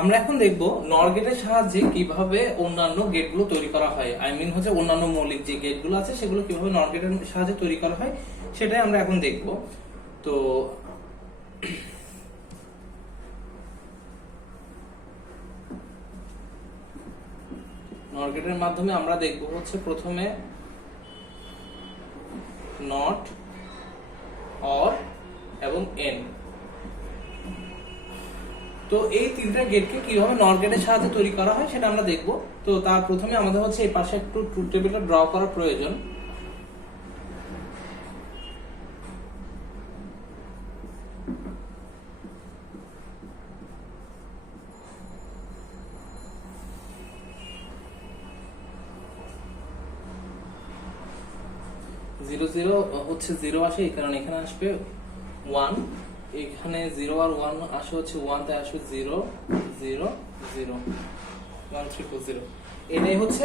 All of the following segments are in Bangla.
আমরা এখন দেখব নর গেটের সাহায্যে কিভাবে অন্যান্য গেটগুলো তৈরি করা হয়। আই মিন হচ্ছে অন্যান্য মৌলিক যে গেটগুলো আছে সেগুলো কিভাবে নর গেটের সাহায্যে তৈরি করা হয় সেটাই আমরা এখন দেখব। তো নর গেটের মাধ্যমে আমরা দেখব হচ্ছে প্রথমে নট, অর এবং এন। তো এই তিনটা গেটকে কিভাবে নর গেটের সাহায্যে তৈরি করা হয় সেটা আমরা দেখব। তো তার প্রথমে আমাদের হচ্ছে এই পাশে একটু ট্রুথ টেবিলটা ড্র করা প্রয়োজন। জিরো জিরো হচ্ছে জিরো আসে, এই কারণে এখানে আসবে ওয়ান, এখানে জিরো আর ওয়ান আসে হচ্ছে ওয়ান, তাই আসবে জিরো জিরো জিরো 1 3 4 0। এটাই হচ্ছে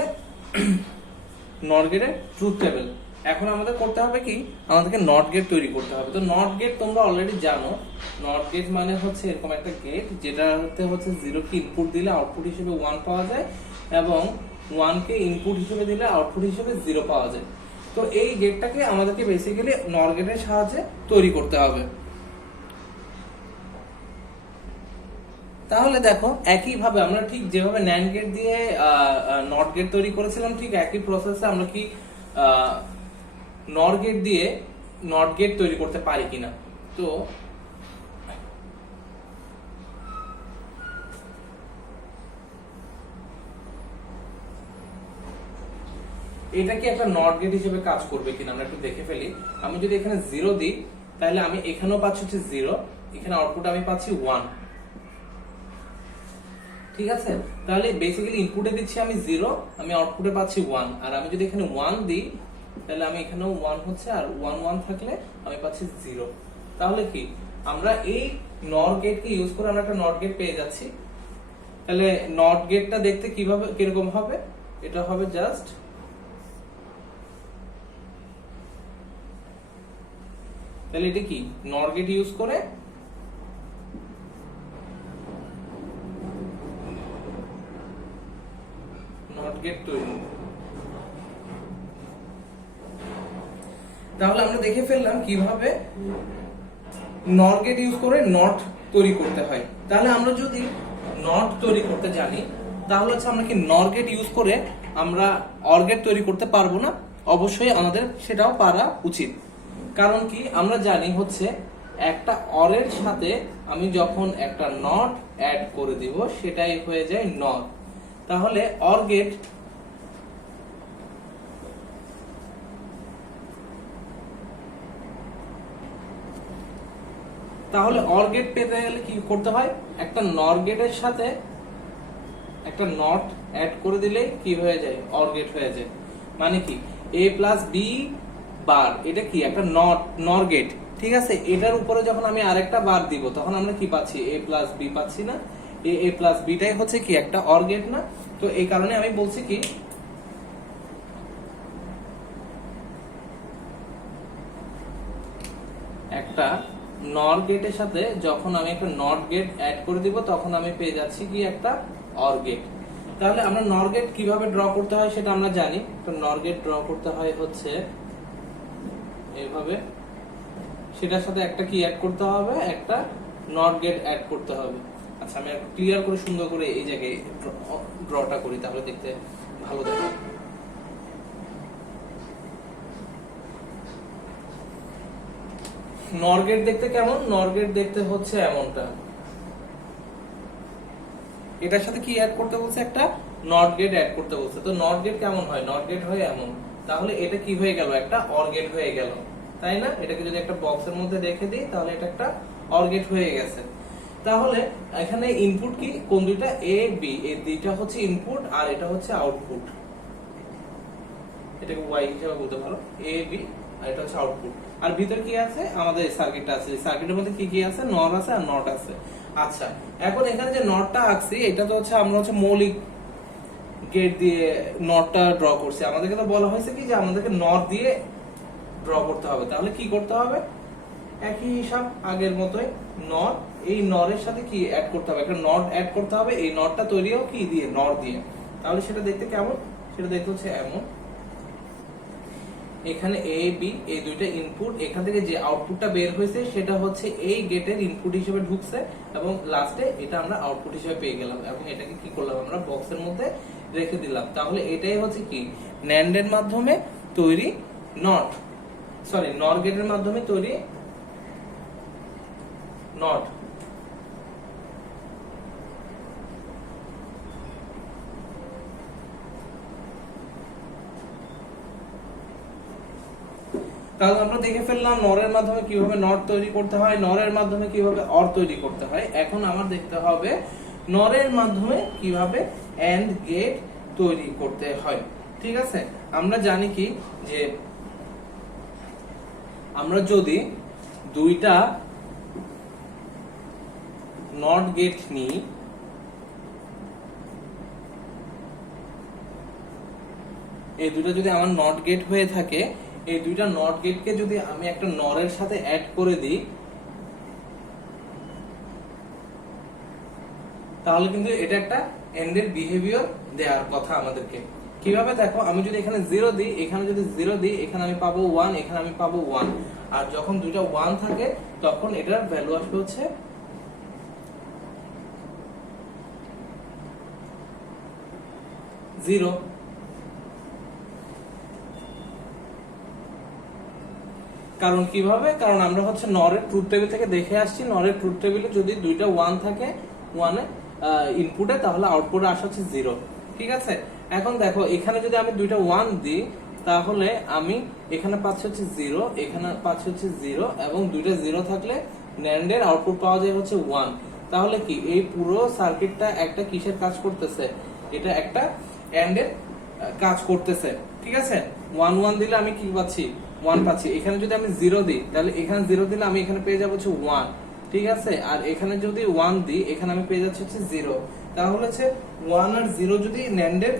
নট গেটের ট্রুথ টেবিল। এখন আমাদের করতে হবে কি, আমাদেরকে নট গেট তৈরি করতে হবে। তো নট গেট তোমরা অলরেডি জানো, নট গেট মানে হচ্ছে এরকম একটা গেট যেটাতে হচ্ছে জিরো কে ইনপুট দিলে আউটপুট হিসেবে ওয়ান পাওয়া যায় এবং ওয়ান কে ইনপুট হিসেবে দিলে আউটপুট হিসেবে জিরো পাওয়া যায়। তো এই গেটটাকে আমাদেরকে বেসিক্যালি নর গেটের সাহায্যে তৈরি করতে হবে। তাহলে দেখো একইভাবে আমরা ঠিক যেভাবে ন্যান্ড গেট দিয়ে নট গেট তৈরি করেছিলাম, ঠিক একই প্রসেসে আমরা কি নর গেট দিয়ে নট গেট তৈরি করতে পারি কিনা। তো এটা কি একটা নট গেট হিসেবে কাজ করবে কিনা আমরা একটু দেখে ফেলি। আমি যদি এখানে জিরো দিই তাহলে আমি এখানেও পাচ্ছি হচ্ছে জিরো, এখানে আউটপুট আমি পাচ্ছি ওয়ান। ঠিক আছে, তাহলে বেসিক্যালি ইনপুটে দিচ্ছি আমি জিরো, আমি আউটপুটে পাচ্ছি ওয়ান। আর আমি যদি এখানে ওয়ান দিই তাহলে আমি এখানেও ওয়ান হচ্ছে, আর ওয়ান ওয়ান থাকলে আমি পাচ্ছি জিরো। তাহলে কি আমরা এই নর গেটকে ইউজ করে আমরা একটা নট গেট পেয়ে যাচ্ছি। তাহলে নট গেটটা দেখতে কিভাবে কিরকম হবে, এটা হবে জাস্ট তাহলে এটা কি নর গেট ইউজ করে নট গেট তৈরি। তাহলে আমরা দেখে ফেললাম কিভাবে নর গেট ইউজ করে নট তৈরি করতে হয়। তাহলে আমরা যদি নট তৈরি করতে জানি তাহলে হচ্ছে আমরা কি নর গেট ইউজ করে আমরা অর গেট তৈরি করতে পারবো না? অবশ্যই আমাদের সেটাও পারা উচিত। কারণ কি আমরা জানি হচ্ছে একটা অরের সাথে আমি যখন একটা নট অ্যাড করে দিব সেটাই হয়ে যায় নর। তাহলে অর গেট তাহলে অর গেট পেতে গেলে কি করতে হয়, একটা নর গেটের সাথে একটা নট অ্যাড করে দিলে কি হয়ে যায়, অর গেট হয়ে যায়। মানে কি a প্লাস বি বার, এটা কি একটা নর গেট। ঠিক আছে, এটার উপরে যখন আমি আরেকটা বার দিব তখন আমরা কি পাচ্ছি, a প্লাস বি পাচ্ছি না, a প্লাস বিটাই হচ্ছে কি একটা অর গেট না। তো এই কারণে আমি বলছি কি একটা নর গেটের সাথে যখন আমি একটা নট গেট অ্যাড করে দিব তখন আমি পেয়ে যাচ্ছি কি একটা অর গেট। তাহলে আমরা নর গেট কিভাবে ড্র করতে হয় সেটা আমরা জানি। তো নর গেট ড্র করতে হয় হচ্ছে এইভাবে, সেটার সাথে একটা কি অ্যাড করতে হবে, একটা নট গেট অ্যাড করতে হবে। আচ্ছা আমি ক্লিয়ার করে সুন্দর করে এই জায়গায় ড্রটা করি তাহলে দেখতে ভালো দেখায়। নর গেট দেখতে কেমন, নর গেট দেখতে হচ্ছে এমনটা। এটার সাথে কি অ্যাড করতে বলছে, একটা নট গেট অ্যাড করতে বলছে। তো নট গেট কেমন হয়, নট গেট হয় এমন। তাহলে এটা কি হয়ে গেল, একটা অর গেট হয়ে গেল, তাই না? এটাকে যদি একটা বক্সের মধ্যে রেখে দিই তাহলে এটা একটা অর গেট হয়ে গেছে। তাহলে এখানে ইনপুট কি, কোন দুইটা, এ বি, এই দুইটা হচ্ছে ইনপুট আর এটা হচ্ছে আউটপুট। এটাকে ওয়াই হিসেবে বলতে পারো, এ বি আর এটা হচ্ছে আউটপুট। আর ভিতর কি আছে, আমাদের সার্কিটটা আছে, সার্কিটের মধ্যে কি কি আছে, নর আছে আর নট আছে। আচ্ছা এখন এখানে যে নটটা আঁকছি এটা তো হচ্ছে আমরা হচ্ছে মৌলিক গেট দিয়ে নটটা ড্র করছি। আমাদেরকে তো বলা হয়েছে কি যে আমাদেরকে নট দিয়ে ড্র করতে হবে। তাহলে কি করতে হবে, একই হিসাব আগের মতোই, নট এই নরের সাথে কি অ্যাড করতে হবে, একটা নট অ্যাড করতে হবে। এই নটটা তৈরিও কি দিয়ে, নর দিয়ে। তাহলে সেটা দেখতে কেমন, সেটা দেখতে হচ্ছে এমন। এখানে এ বি এই দুইটা ইনপুট, এখান থেকে যে আউটপুটটা বের হয়েছে সেটা হচ্ছে এই গেটের ইনপুট হিসেবে ঢুকছে এবং লাস্টে এটা আমরা আউটপুট হিসেবে পেয়ে গেলাম এবং এটাকে কি করলাম আমরা বক্সের মধ্যে রেখে দিলাম। তাহলে এটাই হচ্ছে কি NAND এর মাধ্যমে তৈরি নর গেটের মাধ্যমে তৈরি নট। তাহলে আমরা দেখে ফেললাম নরের মাধ্যমে কিভাবে নট তৈরি করতে হয়, নরের মাধ্যমে কিভাবে অর তৈরি করতে হয়। এখন আমার দেখতে হবে নরের মাধ্যমে কিভাবে এন্ড গেট তৈরি করতে হয়। ঠিক আছে, আমরা জানি কি যে আমরা যদি দুইটা নট গেট নিই, এই দুটো যদি আমার নট গেট হয়ে থাকে, এই দুইটা নট গেটকে যদি আমি একটা নরের সাথে অ্যাড করে দিই তাহলে কিন্তু এটা একটা এন্ডের বিহেভিয়ার দেওয়ার কথা আমাদেরকে। কিভাবে দেখো, আমি যদি এখানে 0 দিই, এখানে যদি 0 দিই, এখানে আমি পাবো 1, এখানে আমি পাবো 1। আর যখন দুইটা 1 থাকে তখন এটার ভ্যালু আসবে হচ্ছে 0। কারণ কিভাবে, কারণ আমরা হচ্ছে নরের ট্রুথ টেবিল থেকে দেখে আসছি, নরের ট্রুথ টেবিলে যদি দুইটা 1 থাকে 1 ইনপুটে, তাহলে আউটপুটে আসা হচ্ছে 0। ঠিক আছে, এখন দেখো এখানে যদি আমি দুইটা 1 দিই তাহলে আমি এখানে পাচ্ছি হচ্ছে 0, এখানে পাচ্ছি হচ্ছে 0 এবং দুইটা 0 থাকলে NAND এর আউটপুট পাওয়া যায় হচ্ছে 1। তাহলে কি এই পুরো সার্কিটটা একটা কিসের কাজ করতেছে, এটা একটা AND এর কাজ করতেছে। ঠিক আছে, 1 1 দিলে আমি কি পাচ্ছি, 1 পাচ্ছি। এখানে যদি আমি 0 দিই তাহলে এখানে 0 দিলে আমি এখানে পেয়ে যাবো হচ্ছে 1। ঠিক আছে, আর এখানে যদি 1 দিই এখানে আমি পেয়ে যাচ্ছি হচ্ছে 0। তাহলে হচ্ছে 1 আর 0 যদি NAND এর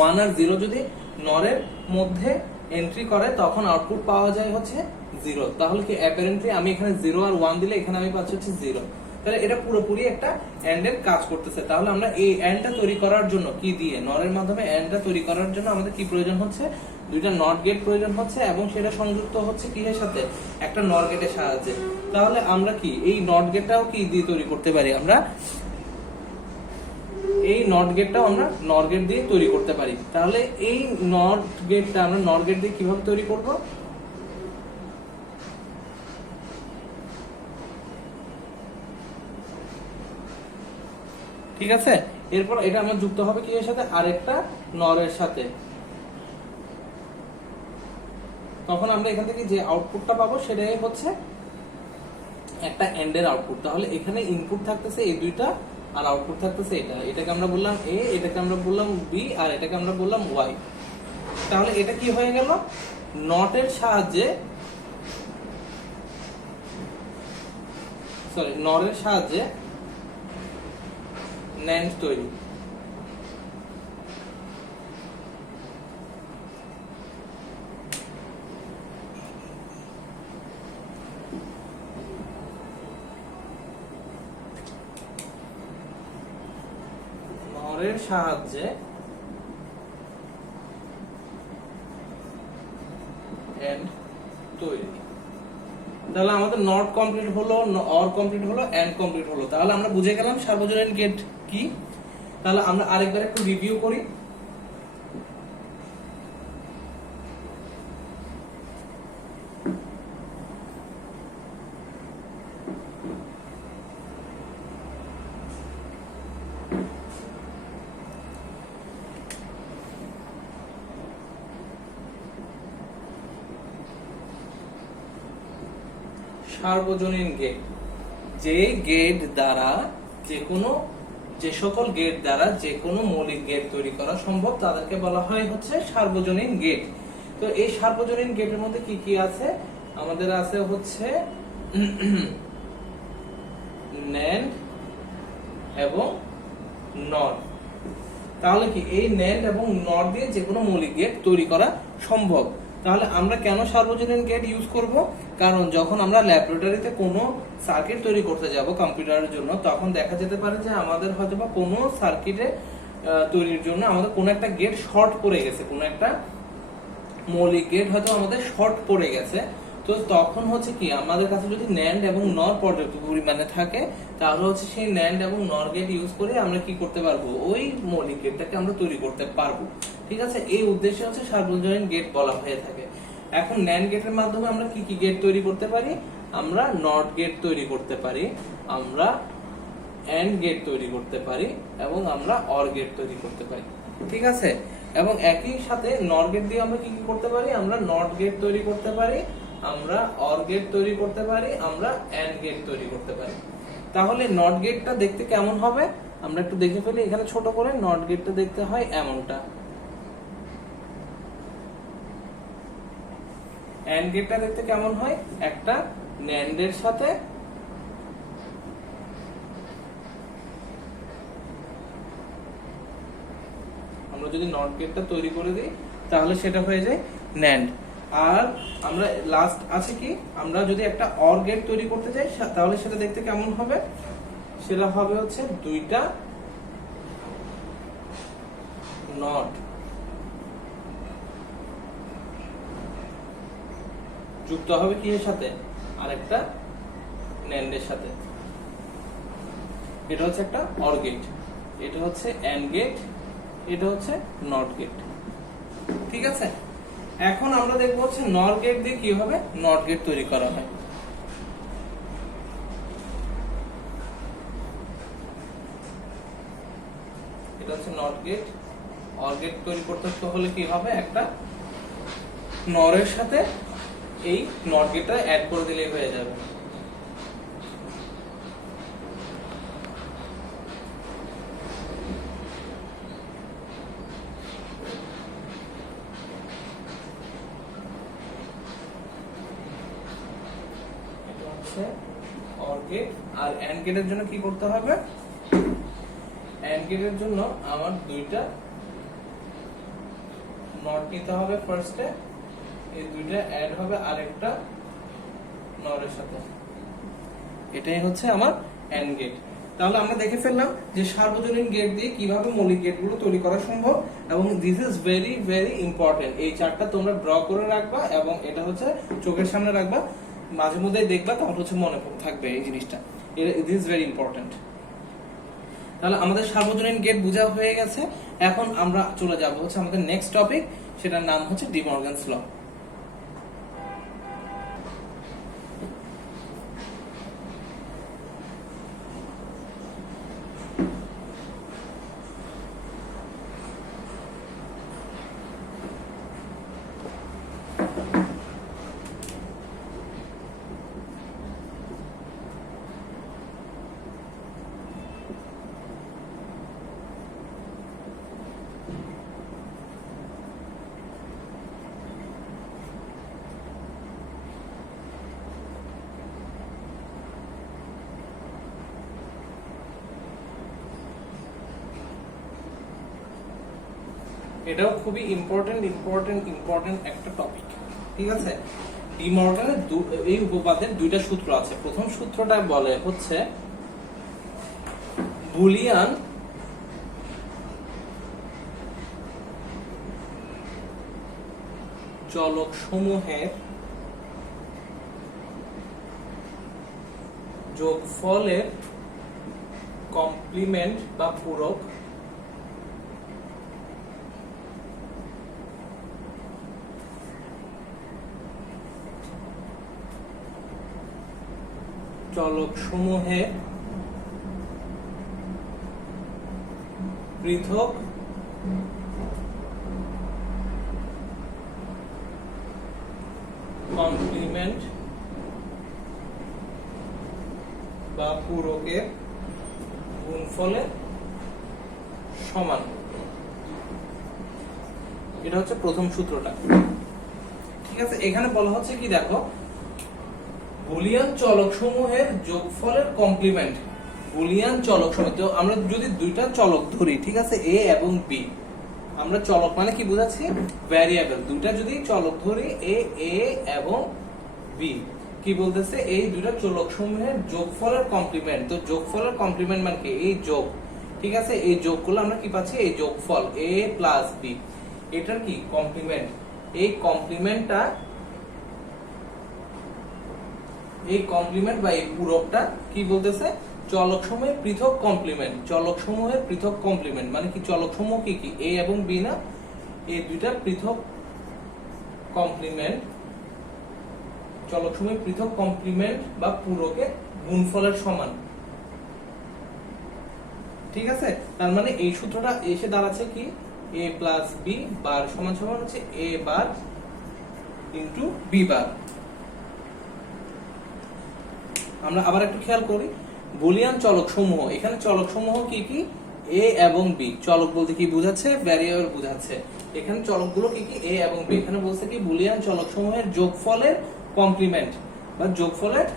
1 আর 0 যদি নরের মধ্যে এন্ট্রি করে তখন আউটপুট পাওয়া যায় হচ্ছে 0। তাহলে কি অ্যাপারেন্টলি আমি এখানে 0 আর 1 দিলে এখানে আমি পাচ্ছি হচ্ছে 0। তাহলে এটা পুরোপুরি একটা এন্ড এর কাজ করতেছে। তাহলে আমরা এই এন্ডটা তৈরি করার জন্য কি দিয়ে, নরের মাধ্যমে এন্ডটা তৈরি করার জন্য আমাদের কি প্রয়োজন হচ্ছে, দুইটা নট গেট প্রয়োজন হচ্ছে এবং সেটা সংযুক্ত হচ্ছে কিসের সাথে, একটা নর গেটের সাহায্যে। তাহলে আমরা কি এই নট গেটটাও কি দিয়ে তৈরি করতে পারি, আমরা এই নট গেটটাও আমরা নর গেট দিয়ে তৈরি করতে পারি। তাহলে এই নট গেটটা আমরা নর গেট দিয়ে কিভাবে তৈরি করব, ঠিক আছে। এরপর এটা আমার যুক্ত হবে কি এর সাথে, আরেকটা নরের সাথে। তখন আমরা এখান থেকে যে আউটপুটটা পাবো সেটাই হচ্ছে একটা এন্ডের আউটপুট। তাহলে এখানে ইনপুট থাকতেছে এই দুইটা আর আউটপুট থাকতেছে এটা। এটাকে আমরা বললাম এ, এটাকে আমরা বললাম বি, আর এটাকে আমরা বললাম ওয়াই। তাহলে এটা কি হয়ে গেল, নটের সাহায্যে নরের সাহায্যে NAND তৈরি। নরের সাহায্যে এন্ড তৈরি। তাহলে আমাদের নট কমপ্লিট হলো, অর কমপ্লিট হলো, এন্ড কমপ্লিট হলো। তাহলে আমরা বুঝে গেলাম সার্বজনীন গেট কি। তাহলে আমরা আরেকবার একটু রিভিউ করি। সার্বজনীন গেট, যে গেট দ্বারা যে সকল গেট দ্বারা যে কোনো মৌলিক গেট তৈরি করা সম্ভব তাদেরকে বলা হয় হচ্ছে সার্বজনীন গেট। তো এই সার্বজনীন গেটের মধ্যে কি কি আছে, আমাদের আছে হচ্ছে NAND এবং NOR। তাহলে কি এই NAND এবং NOR দিয়ে যে কোনো মৌলিক গেট তৈরি করা সম্ভব। তাহলে আমরা কেন সার্বজনীন গেট ইউজ করব? কারণ যখন আমরা ল্যাবরেটরিতে কোনো সার্কিট তৈরি করতে যাব কম্পিউটারের জন্য, তখন দেখা যেতে পারে যে আমাদের হয়তো বা কোনো সার্কিটে তৈরির জন্য আমাদের কোনো একটা গেট শর্ট পড়ে গেছে, কোনো একটা মৌলিক গেট হয়তো আমাদের শর্ট পড়ে গেছে। তো তখন হচ্ছে কি, আমাদের কাছে যদি ন্যান্ড এবং নর পর্যাপ্ত পরিমাণে থাকে, তাহলে হচ্ছে সেই ন্যান্ড এবং নর গেট ইউজ করে আমরা কি করতে পারবো, ওই মৌলিক গেটটাকে আমরা তৈরি করতে পারবো। ঠিক আছে, এই উদ্দেশ্যে হচ্ছে সার্বজনীন গেট বলা হয়ে থাকে। এখন ন্যান্ড গেটের মাধ্যমে আমরা কি কি গেট তৈরি করতে পারি? আমরা নট গেট তৈরি করতে পারি, আমরা এন্ড গেট তৈরি করতে পারি, এবং আমরা অর গেট তৈরি করতে পারি। ঠিক আছে, এবং একই সাথে নর গেট দিয়ে আমরা কি কি করতে পারি? আমরা নট গেট তৈরি করতে পারি, আমরা অর গেট তৈরি করতে পারি, আমরা এন্ড গেট তৈরি করতে পারি। তাহলে নট গেটটা দেখতে কেমন হবে আমরা একটু দেখে ফেলি। এখানে ছোট করে নট গেটটা দেখতে হয় এমনটা, এন্ড গেটটা দেখতে কেমন হয়? একটা ন্যান্ডের সাথে আমরা যদি নট গেটটা তৈরি করে দিই তাহলে সেটা হয়ে যায় ন্যান্ড। আর আমরা লাস্ট আছে কি, আমরা যদি একটা অর গেট তৈরি করতে চাই তাহলে সেটা দেখতে কেমন হবে? সেটা হবে হচ্ছে দুইটা নট যুক্ত হবে কি এর সাথে? আরেকটা ন্যান্ডের সাথে। এটা হচ্ছে একটা অর গেট, এটা হচ্ছে এন্ড গেট, এটা হচ্ছে নট গেট। ঠিক আছে, এখন আমরা দেখবো হচ্ছে নর গেট দিয়ে কিভাবে নট গেট তৈরি করা হয়। এটা হচ্ছে নট গেট। অর গেট তৈরি করতে হলে কি হবে? একটা নরের সাথে এই নট গেটটা অ্যাড করে দিলেই হয়ে যাবে। Or gate. আর এন্ড গেটের জন্য কি করতে হবে? এন্ড গেটের জন্য আমার দুইটা নট নিতে হবে ফার্স্টে, এই দুইটা অ্যাড হবে আরেকটা নরের সাথে। এটাই হচ্ছে আমার এন্ড গেট। তাহলে আমরা দেখে ফেললাম যে সার্বজনীন গেট দিয়ে কিভাবে মৌলিক গেটগুলো তৈরি করা সম্ভব, এবং this is very very important. এই চারটা তোমরা ড্র করে রাখবা এবং এটা হচ্ছে চোখের সামনে রাখবা, মাঝে মধ্যে দেখবা, তাহলে হচ্ছে মনে থাকবে এই জিনিসটা। This is very important. তাহলে আমাদের সার্বজনীন গেট বোঝা হয়ে গেছে। এখন আমরা চলে যাব হচ্ছে আমাদের নেক্সট টপিক, সেটার নাম হচ্ছে ডি মর্গানস ল। এটাও খুবই ইম্পর্টেন্ট একটা টপিক। ঠিক আছে, ডি মর্গানের এই উপপাদ্যের দুইটা সূত্র আছে। প্রথম সূত্রটা বলে হচ্ছে বুলিয়ান চলক সমূহের যোগফলের কমপ্লিমেন্ট বা পূরক চলক সমূহের পৃথক কমপ্লিমেন্ট বা পূরকের গুণফলের সমান। এটা হচ্ছে প্রথম সূত্রটা। ঠিক আছে, এখানে বলা হচ্ছে কি, দেখো, বুলিয়ান চলক সমূহের যোগফলের কমপ্লিমেন্ট। বুলিয়ান চলক সমূহ, তো আমরা যদি দুইটা চলক ধরি, ঠিক আছে, এ এবং বি, আমরা চলক মানে কি বোঝাচ্ছি, ভ্যারিয়েবল। দুইটা যদি চলক ধরি এ এবং বি, কি বলতেছে, এই দুইটা চলক সমূহের যোগফলের কমপ্লিমেন্ট। তো যোগফলের কমপ্লিমেন্ট মানে কি, এই যোগ, ঠিক আছে, এই যোগগুলো আমরা কি পাচ্ছি, এই যোগফল a প্লাস বি, এটার কি কমপ্লিমেন্ট। এই কমপ্লিমেন্টটা, এই কমপ্লিমেন্ট বা এই পূরকটা কি বলতেছে, চলক সমূহের পৃথক কমপ্লিমেন্ট। চলক সমূহের পৃথক কমপ্লিমেন্ট মানে কি, চলক সমূহ কি কি, a এবং b না, এই দুইটা পৃথক কমপ্লিমেন্ট, চলক সমূহের পৃথক কমপ্লিমেন্ট বা পূরকের গুণফলের সমান। ঠিক আছে, তার মানে এই সূত্রটা এসে দাঁড়াচ্ছে কি, a প্লাস বি বার সমান সমান হচ্ছে a bar into b bar. আমরা আবার একটু খেয়াল করি, বুলিয়ান চলক সমূহ, এখানে চলক সমূহ কি কি, a এবং b। চলক বলতে কি বোঝাচ্ছে, ভ্যারিয়েবল বোঝাচ্ছে। এখানে চলকগুলো কি কি, a এবং b। এখানে বলছে কি, বুলিয়ান চলক সমূহের যোগফলের কমপ্লিমেন্ট বা যোগফলের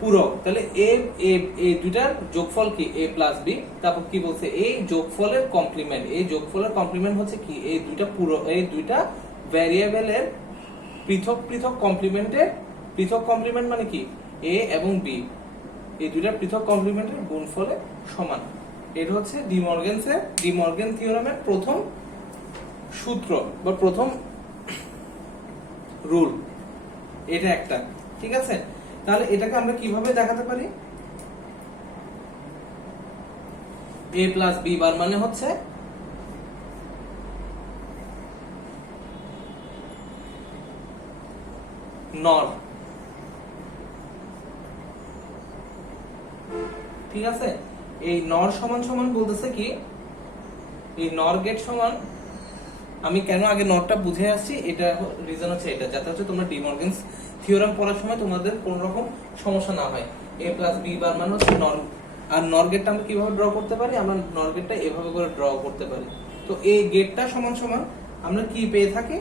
পূরক। তাহলে এই দুইটার যোগফল কি, a প্লাস বি। তারপর কি বলছে, এই যোগফলের কমপ্লিমেন্ট। এই যোগফলের কমপ্লিমেন্ট হচ্ছে কি, এই দুইটা পূরক, এই দুইটা ভ্যারিয়েবলের পৃথক পৃথক কমপ্লিমেন্টের, পৃথক কমপ্লিমেন্ট মানে কি, a এবং b, এই দুইটা পৃথক কমপ্লিমেন্টের গুণফলের সমান। এটা হচ্ছে ডিমর্গেন থিওরেমের প্রথম সূত্র বা প্রথম রুল, এটা একটা। ঠিক আছে, তাহলে এটাকে আমরা কিভাবে দেখাতে পারি, a প্লাস বি বার মানে হচ্ছে নর। ঠিক আছে, এই নর সমান সমান বলতেছে কি, এই নর গেট সমান, আমি কেন আগে নরটা বুঝে আসছি, এটা রিজন হচ্ছে এটা, যাতে হচ্ছে তোমরা ডিমর্গেনস থিওরেম পড়ার সময় তোমাদের কোন রকম সমস্যা না হয়। a প্লাস বি বার মানে হচ্ছে নর। আর নর গেটটা আমরা কিভাবে ড্র করতে পারি, আমরা নর গেটটা এভাবে করে ড্র করতে পারি। তো এই গেটটা সমান সমান আমরা কি পেয়ে থাকি,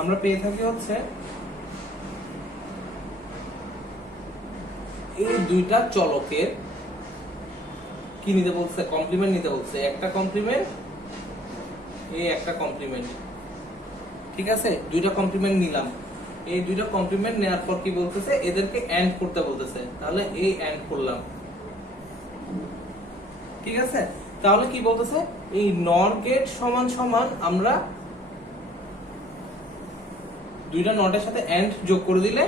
আমরা পেয়ে থাকি হচ্ছে এই দুইটা চলকের কি নিতে বলছে, কমপ্লিমেন্ট নিতে বলছে। একটা কমপ্লিমেন্ট, এই একটা কমপ্লিমেন্ট। ঠিক আছে, দুইটা কমপ্লিমেন্ট নিলাম। এই দুইটা কমপ্লিমেন্ট নেওয়ার পর কি বলতেছে, এদেরকে এন্ড করতে বলতেছে। তাহলে এই এন্ড করলাম। ঠিক আছে, তাহলে কি বলতেছে, এই নর গেট সমান সমান আমরা দুইটা নটের সাথে এন্ড যোগ করে দিলে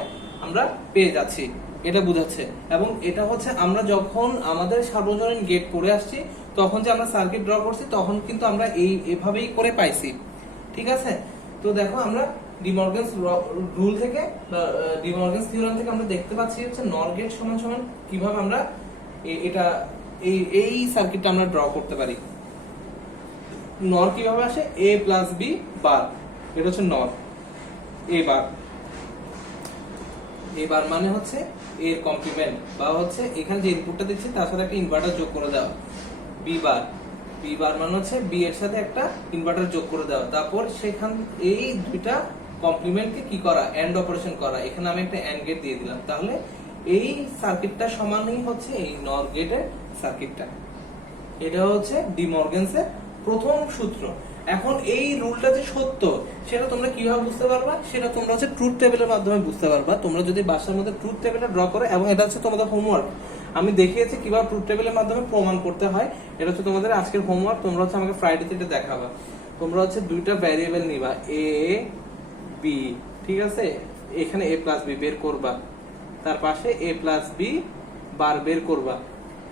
আমরা পেয়ে যাচ্ছি, এটা বুঝাচ্ছে। এবং এটা হচ্ছে আমরা যখন আমাদের সার্বজনীন গেট করে আসছি, তখন যে আমরা সার্কিট ড্র করছি, তখন কিন্তু আমরা এভাবেই করে পাইছি। ঠিক আছে, তো দেখো আমরা ডিমর্গেনস রুল থেকে বা ডিমর্গেনস থিওরেম থেকে আমরা দেখতে পাচ্ছি হচ্ছে নর গেট সমান সমান কিভাবে আমরা এটা এই সার্কিটটা আমরা ড্র করতে পারি। নর কিভাবে আসে, a প্লাস বি বার, এটা হচ্ছে নর। a বার, a বার মানে হচ্ছে এর কমপ্লিমেন্ট, বা হচ্ছে এখানে যে ইনপুটটা দিচ্ছি তার সাথে একটা ইনভার্টার যোগ করে দেওয়া। বি বার, বি বার মানে হচ্ছে বি এর সাথে একটা ইনভার্টার যোগ করে দেওয়া। তারপর সেখান এই দুইটা কমপ্লিমেন্টকে কি করা, এন্ড অপারেশন করা। এখানে আমি একটা এন্ড গেট দিয়ে দিলাম। তাহলে এই সার্কিটটা সমানই হচ্ছে এই নর গেটের সার্কিটটা। এটা হচ্ছে ডিমর্গেনসের প্রথম সূত্র। এখন এই রুলটা যে সত্য, সেটা তোমরা কিভাবে বুঝতে পারবা, সেটা তোমরা হচ্ছে ট্রুথ টেবিলের মাধ্যমে বুঝতে পারবা। তোমরা যদি বাসার মধ্যে ট্রুথ টেবিলটা ড্র করো, এবং এটা হচ্ছে তোমাদের হোমওয়ার্ক, আমি দেখিয়েছি কিভাবে ট্রুথ টেবিলের মাধ্যমে প্রমাণ করতে হয়। এটা হচ্ছে তোমাদের আজকের হোমওয়ার্ক। তোমরা হচ্ছে আমাকে ফ্রাইডেতে এটা দেখাবা। তোমরা হচ্ছে দুইটা ভ্যারিয়েবল নিবা, a b, ঠিক আছে, এখানে a প্লাস বি বের করবা, তার পাশে a প্লাস বি বার বের করবা।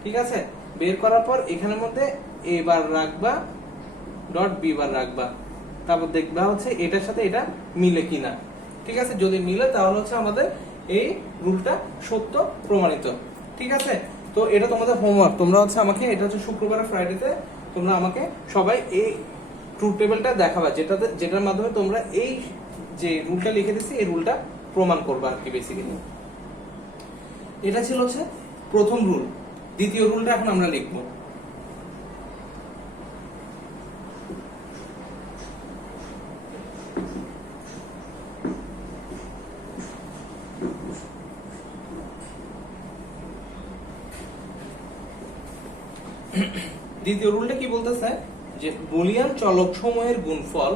ঠিক আছে, বের করার পর এখানের মধ্যে a বার রাখবা, ডট বি বার রাখবা। তারপর দেখবা হচ্ছে এটার সাথে এটা মিলে কিনা। ঠিক আছে, যদি মিলে তাহলে হচ্ছে আমাদের এই রুলটা সত্য প্রমাণিত। ঠিক আছে, তো এটা তোমাদের হোমওয়ার্ক। তোমরা হচ্ছে আমাকে, এটা হচ্ছে শুক্রবার ফ্রাইডেতে তোমরা আমাকে সবাই এই ট্রুথ টেবিলটা দেখাবা, যেটার মাধ্যমে তোমরা এই যে রুলটা লিখে দিচ্ছি এই রুলটা প্রমাণ করবা আর কি। বেসিক্যালি এটা ছিল হচ্ছে প্রথম রুল। দ্বিতীয় রুলটা এখন আমরা লিখবো। দ্বিতীয় রুলটা কি বলতেছে, যে বুলিয়ান চলক সমূহের গুণফল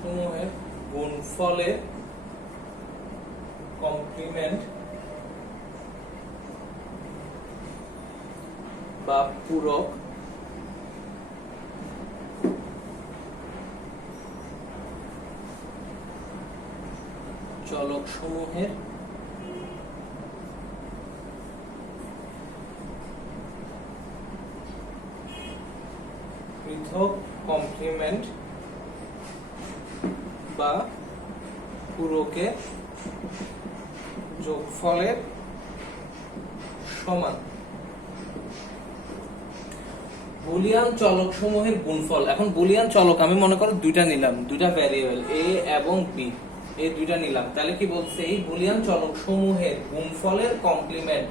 সমূহের গুণফলের কমপ্লিমেন্ট বা পূরক চলক সমূহের পৃথক কমপ্লিমেন্ট বা পূরকের যোগফলের সমান। বুলিয়ান চলক সমূহের গুণফল, এখন বুলিয়ান চলক আমি মনে করো দুইটা নিলাম, দুইটা ভ্যারিয়েবল এ এবং বি, এই দুইটা নিলাম, তাহলে কি বলছে এই বুলিয়ান চলক সমূহের গুণফলের কমপ্লিমেন্ট,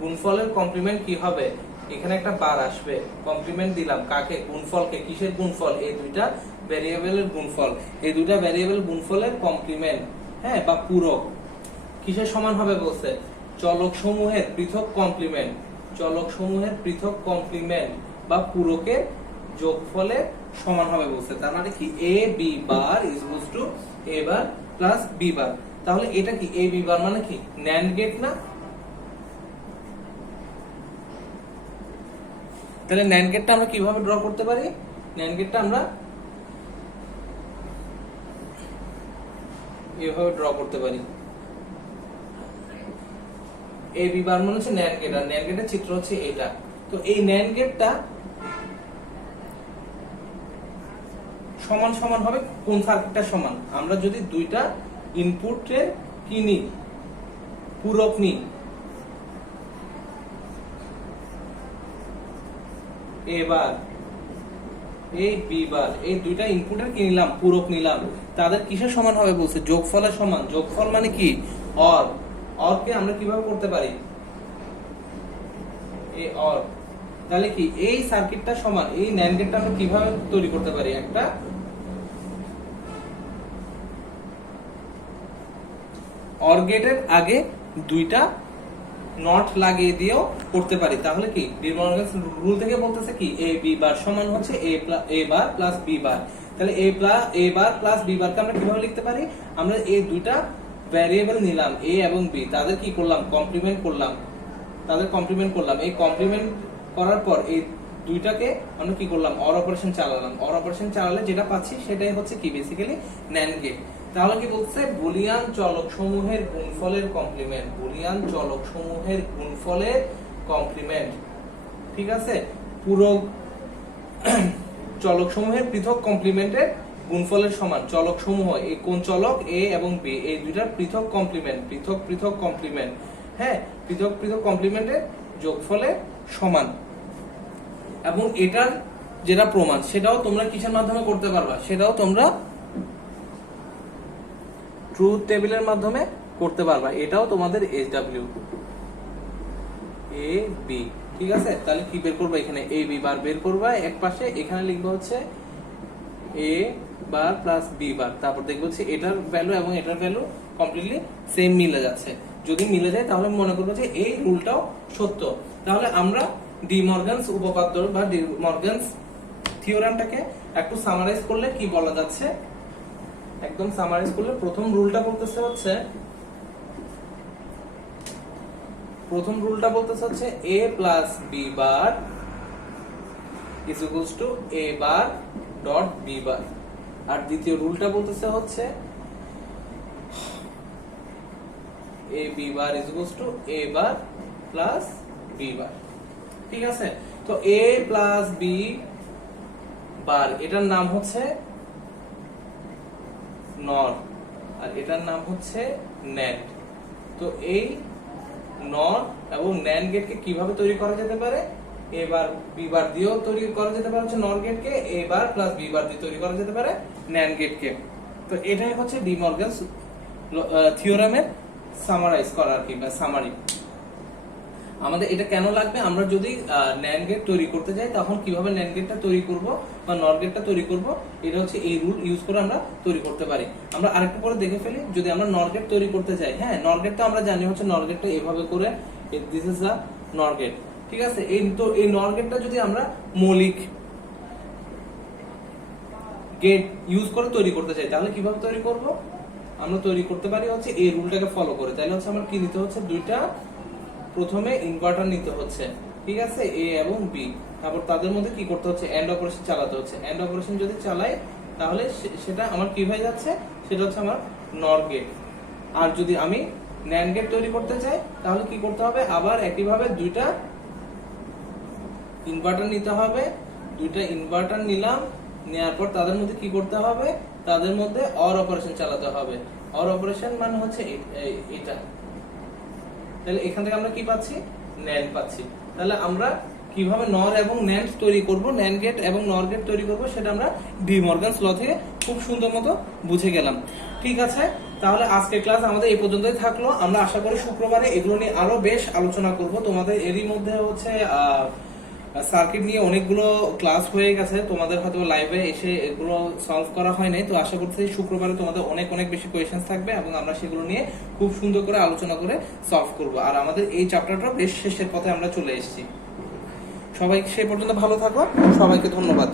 গুণফলের কমপ্লিমেন্ট কি হবে, এখানে একটা বার আসবে, কমপ্লিমেন্ট দিলাম কাকে, গুণফলকে, কিসের গুণফল, এই দুইটা ভ্যারিয়েবলের গুণফল, এই দুইটা ভ্যারিয়েবল গুণফলের কমপ্লিমেন্ট, হ্যাঁ, বা পূরক কিসের সমান হবে বলছে, চলক সমূহের পৃথক কমপ্লিমেন্ট, চলক সমূহের পৃথক কমপ্লিমেন্ট বা পূরকের যোগফলের সমান হবে বলছে। তার মানে কি A B bar is equals to A bar plus B bar. তাহলে এটা কি এ বি বার মানে কি ন্যান্ড গেট না? তাহলে ন্যান্ড গেটটা আমরা কিভাবে ড্র করতে পারি? ন্যান্ড গেটটা আমরা এভাবে ড্র করতে পারি, এ বি বার মানে হচ্ছে ন্যান্ড গেট, আর ন্যান্ড গেটের চিত্র হচ্ছে এটা। তো এই ন্যান্ড গেটটা সমান সমান হবে কোন সার্কিটটা সমান, আমরা যদি দুইটা ইনপুটের কি নিই, পূরক নিই, এ বার এই বি বার, এই দুইটা ইনপুটের কি নিলাম, পূরক নিলাম, তাদের কিসের সমান হবে বলছে, যোগফলের সমান। যোগফল মানে কি অর, অরকে আমরা কিভাবে করতে পারি, এই অর, তাহলে কি এই সার্কিটটা সমান, এই ন্যান্ড গেটটা আমরা কিভাবে তৈরি করতে পারি, একটা অর গেটের আগে দুইটা নট লাগিয়ে দিয়েও করতে পারি। তাহলে কি ডি মর্গানস রুল থেকে বলতেছে কি এ বি বার সমান হচ্ছে এ বার প্লাস বি বার। তাহলে এ বার প্লাস বি বারকে আমরা কিভাবে লিখতে পারি, আমরা এই দুইটা ভ্যারিয়েবল নিলাম এ এবং বি, তাদের কি করলাম, কমপ্লিমেন্ট করলাম, তাদের কমপ্লিমেন্ট করলাম, এই কমপ্লিমেন্ট করার পর এই দুইটাকে আমরা কি করলাম, অর অপারেশন চালালাম, অর অপারেশন চালালে যেটা পাচ্ছি সেটাই হচ্ছে কি বেসিক্যালি ন্যান্ড গেট। তাহলে কি বলছে, বুলিয়ান চলক সমূহের গুণফলের কমপ্লিমেন্ট, বুলিয়ান চলক সমূহের গুণফলের কমপ্লিমেন্ট, ঠিক আছে, পূরক চলক সমূহের পৃথক কমপ্লিমেন্টের গুণফলের সমান। চলক সমূহ এই কোন চলক, এ এবং বি, এই দুইটার পৃথক কমপ্লিমেন্ট, পৃথক পৃথক কমপ্লিমেন্ট, হ্যাঁ, পৃথক পৃথক কমপ্লিমেন্টের যোগফলের সমান। এবং এটার যেটা প্রমাণ সেটাও তোমরা কিসের মাধ্যমে করতে পারবা, সেটাও তোমরা ট্রুথ টেবিলের মাধ্যমে করতে পারবা, এটাও তোমাদের SW এ বি, ঠিক আছে। তাহলে কি বের করবা, এখানে এ বি বার বের করবা এক পাশে, এখানে লিখবা হচ্ছে এ বার প্লাস বি বার, তারপর দেখবো হচ্ছে এটার ভ্যালু এবং এটার ভ্যালু কমপ্লিটলি সেম মিলে যাচ্ছে। যদি মিলে যায় তাহলে মনে করবো যে এই রুলটাও সত্য। তাহলে আমরা ডি মর্গানস উপপাদ্য বা ডি মর্গানস থিওরামটাকে একটু সামারাইজ করলে কি বলা যাচ্ছে, একদম সামারাইজ করলে প্রথম রুলটা বলতেছে হচ্ছে, প্রথম রুলটা বলতেছে হচ্ছে a plus B bar is equals to a bar dot B bar, আর দ্বিতীয় রুলটা বলতেছে হচ্ছে a b bar is equals to a bar plus b bar, ঠিক আছে। তো a প্লাস b বার এটার নাম হচ্ছে নর, আর এটার নাম হচ্ছে ন্যান্ড। তো এই নর এবং ন্যান্ড গেটকে কিভাবে তৈরি করা যেতে পারে, এ বার বি বার দিয়েও তৈরি করা যেতে পারে হচ্ছে নর গেটকে, এ বার প্লাস বি বার দিয়ে তৈরি করা যেতে পারে ন্যান্ড গেটকে। তো এটাই হচ্ছে ডি মর্গানস থিওরামের সামারাইজ করা আর কি, বা সামারি। আমাদের এটা কেন লাগবে, আমরা যদি ন্যান্ড গেট তৈরি করতে যাই তখন কিভাবে ন্যান্ড গেটটা তৈরি করব বা নর গেটটা তৈরি করব, এটা হচ্ছে এই রুল ইউজ করে আমরা তৈরি করতে পারি। আমরা আরেকটু পরে দেখে ফেলি, যদি আমরা নর গেট তৈরি করতে যাই, হ্যাঁ নর গেট তো আমরা জানি হচ্ছে নর গেটটা এভাবে করে, দিস ইজ দা নর গেট, ঠিক আছে। এই নর গেটটা যদি আমরা মৌলিক গেট ইউজ করে তৈরি করতে চাই তাহলে কিভাবে তৈরি করব, আমরা তৈরি করতে পারি হচ্ছে এই রুলটাকে ফলো করে। তাহলে হচ্ছে আমার কি নিতে হচ্ছে, দুইটা প্রথমে ইনভার্টার নিতে হচ্ছে, ঠিক আছে, এ এবং বি। তারপর তাদের মধ্যে কি করতে হচ্ছে, এন্ড অপারেশন চালাতে হচ্ছে। এন্ড অপারেশন যদি চালাই তাহলে সেটা আমার কি হয়ে যাচ্ছে, সেটা হচ্ছে আমার নর গেট। আর যদি আমি ন্যান্ড গেট তৈরি করতে চাই তাহলে কি করতে হবে, আবার একইভাবে দুইটা ইনভার্টার নিতে হবে। দুইটা ইনভার্টার নিলাম, নেওয়ার পর তাদের মধ্যে কি করতে হবে, তাদের মধ্যে অর অপারেশন চালাতে হবে। অর অপারেশন মানে হচ্ছে এটা। তাহলে এখান থেকে আমরা কি পাচ্ছি, ন্যান্ড পাচ্ছি। তাহলে আমরা কিভাবে নর এবং ন্যান্ড তৈরি করব, ন্যান্ড গেট এবং নর গেট তৈরি করব, সেটা আমরা ডি মর্গানস ল থেকে খুব সুন্দর মতো বুঝে গেলাম। ঠিক আছে, তাহলে আজকের ক্লাস আমাদের এই পর্যন্তই থাকলো। আমরা আশা করি শুক্রবারে এগুলো নিয়ে আরো বেশ আলোচনা করব। তোমাদের এরই মধ্যে হচ্ছে সার্কিট নিয়ে অনেকগুলো ক্লাস হয়ে গেছে, তোমাদের হয়তো লাইভে এসে এগুলো সলভ করা হয় নাই। তো আশা করছি শুক্রবারে তোমাদের অনেক অনেক বেশি কোয়েশ্চেন্স থাকবে এবং আমরা সেগুলো নিয়ে খুব সুন্দর করে আলোচনা করে সলভ করব। আর আমাদের এই চ্যাপ্টারটা বেশ শেষের পথে আমরা চলে এসেছি। সবাই সেই পর্যন্ত ভালো থাকো, সবাইকে ধন্যবাদ।